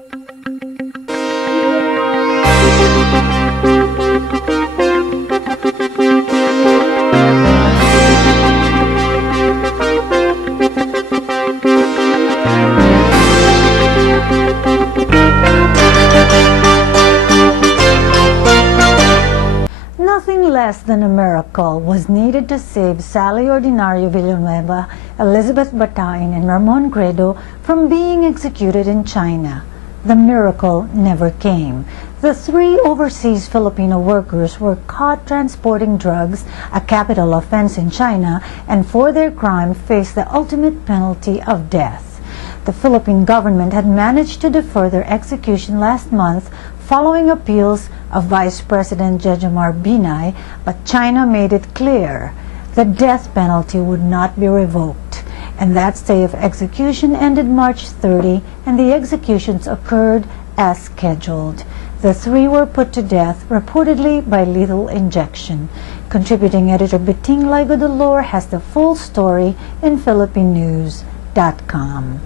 Nothing less than a miracle was needed to save Sally Ordinario Villanueva, Elizabeth Batain, and Ramon Credo from being executed in China. The miracle never came. The three overseas Filipino workers were caught transporting drugs, a capital offense in China, and for their crime faced the ultimate penalty of death. The Philippine government had managed to defer their execution last month following appeals of Vice President Jejomar Binay, but China made it clear the death penalty would not be revoked. And that stay of execution ended March 30, and the executions occurred as scheduled. The three were put to death, reportedly by lethal injection. Contributing editor Beting Laigo has the full story in philippinenews.com.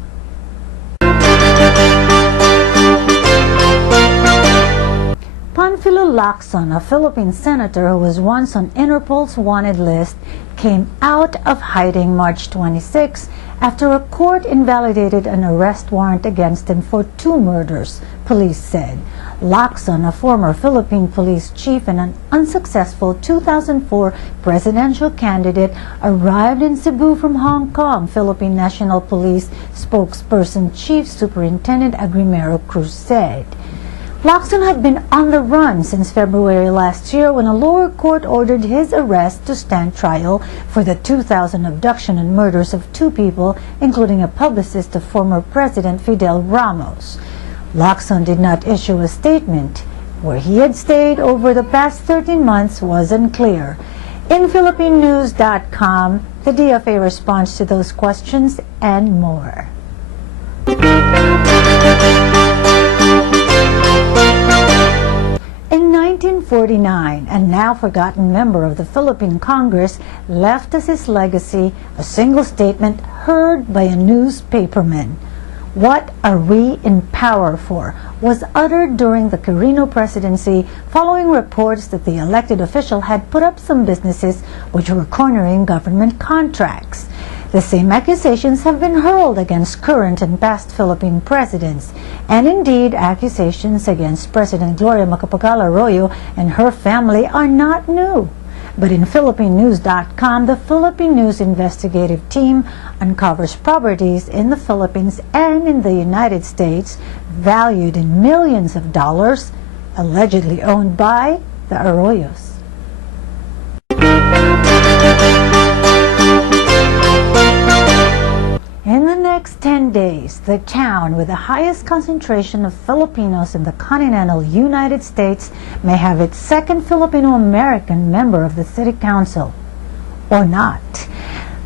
Panfilo Lacson, a Philippine senator who was once on Interpol's wanted list, came out of hiding March 26 after a court invalidated an arrest warrant against him for 2 murders, police said. Lacson, a former Philippine police chief and an unsuccessful 2004 presidential candidate, arrived in Cebu from Hong Kong, Philippine National Police spokesperson Chief Superintendent Agrimero Cruz said. Lacson had been on the run since February last year when a lower court ordered his arrest to stand trial for the 2000 abduction and murders of 2 people, including a publicist of former President Fidel Ramos. Lacson did not issue a statement. Where he had stayed over the past 13 months was unclear. In philippinenews.com, the DFA responds to those questions and more. In 1949, a now forgotten member of the Philippine Congress left as his legacy a single statement heard by a newspaperman. "What are we in power for?" was uttered during the Quirino presidency following reports that the elected official had put up some businesses which were cornering government contracts. The same accusations have been hurled against current and past Philippine presidents, and indeed accusations against President Gloria Macapagal-Arroyo and her family are not new. But in philippinenews.com, the Philippine News investigative team uncovers properties in the Philippines and in the United States valued in millions of dollars, allegedly owned by the Arroyos. In the next 10 days, the town with the highest concentration of Filipinos in the continental United States may have its second Filipino-American member of the City Council. Or not.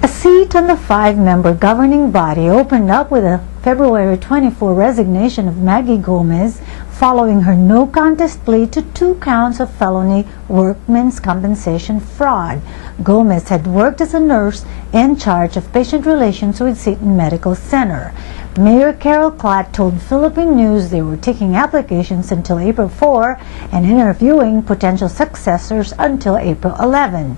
A seat on the 5-member governing body opened up with a February 24 resignation of Maggie Gomez following her no-contest plea to 2 counts of felony workmen's compensation fraud. Gomez had worked as a nurse in charge of patient relations with Seton Medical Center. Mayor Carol Klatt told Philippine News they were taking applications until April 4 and interviewing potential successors until April 11.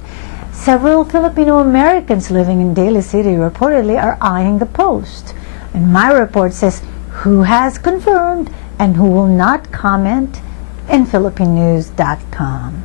Several Filipino-Americans living in Daly City reportedly are eyeing the post. And my report says who has confirmed and who will not comment in philippinenews.com.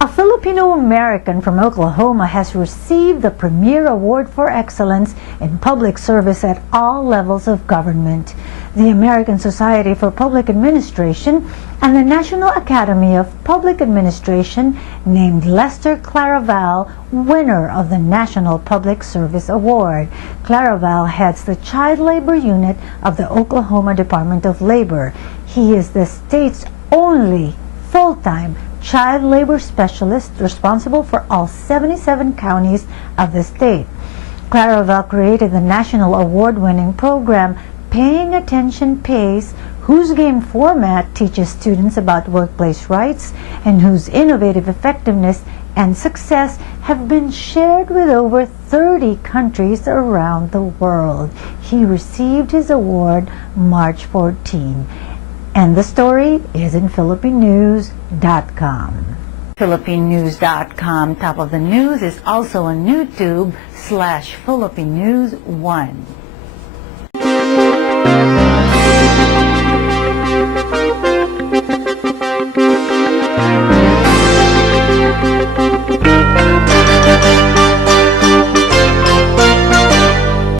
A Filipino-American from Oklahoma has received the Premier Award for Excellence in Public Service at all levels of government. The American Society for Public Administration and the National Academy of Public Administration named Lester Claraval winner of the National Public Service Award. Claraval heads the Child Labor Unit of the Oklahoma Department of Labor. He is the state's only full-time child labor specialist responsible for all 77 counties of the state. Claraval created the national award-winning program Paying Attention Pays, whose game format teaches students about workplace rights, and whose innovative effectiveness and success have been shared with over 30 countries around the world. He received his award March 14. And the story is in philippinenews.com. philippinenews.com. Top of the News is also on YouTube /Philippine News 1.